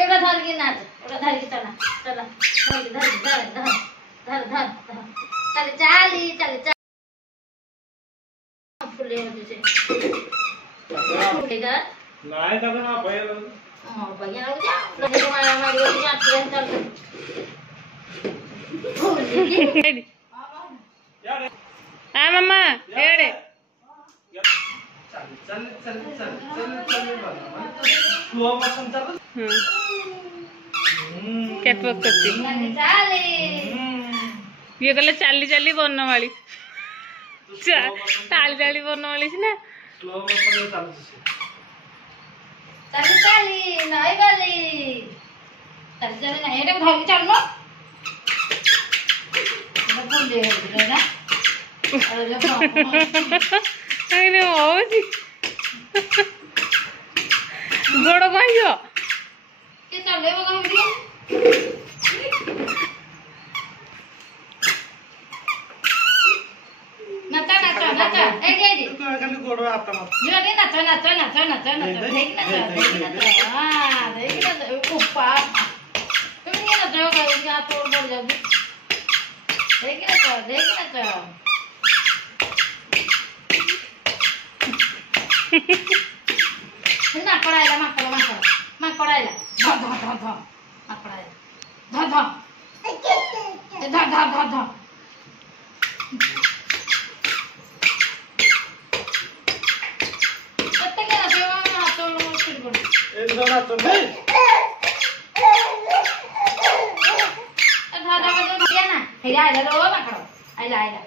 एवढा धर की नाच एवढा धर की चला चला धर धर धर धर धर धर चल चाली चल चल फुले तुझे फुलेगा नाही दादा ना भैया हां भैया लाग जा लगे मारा मारी होती जा ट्रेन चल यार आ मम्मा एड़े चल चल चल चल चल चल स्लो मोशन चल कैटवॉक करती चाली ये गले चाली चाली बनने वाली चाली चाली बनने वाली थी ना स्लो मोशन में चल चल चाली नहीं वाली चल चल ना एडे भाग चल लो मैं बोल दे ना अरे अरे ओ जी गोड़ भाइयो के चले वो कहां गई नाचा नाचा नाचा ए जे जी तू खाली गोड़ आता मत जो रे नाचा नाचा नाचा नाचा नाचा देख नाचा हां देख नाचा ऊपा तुम ये नाचा का क्या तोड़ पड़ जाओगे देख नाचा ना पड़ाएगा मां पड़ाएगा धा धा धा धा मां पड़ाएगा धा धा धा धा धा धा कत्ते क्या ना हाथ तो छिड़ पड़ ए जोना तो नहीं धा धा का तो दिया ना हेरा आइला रो मां करो आइला आइला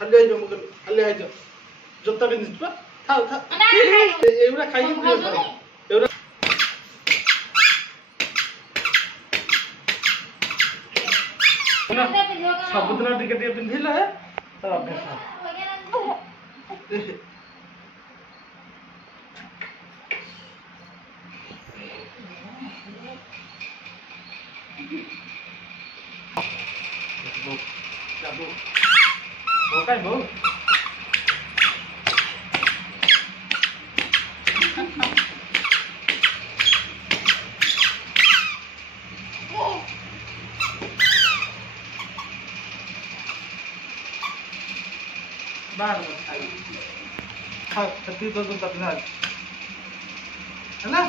हल्ले मगल हल्ले जोता भी निस्बा था एवरा खाई एवरा सबुदिन टिके टिके पिंधिले तो अभ्यास काय भाऊ बाहर खा खा तो तो है ना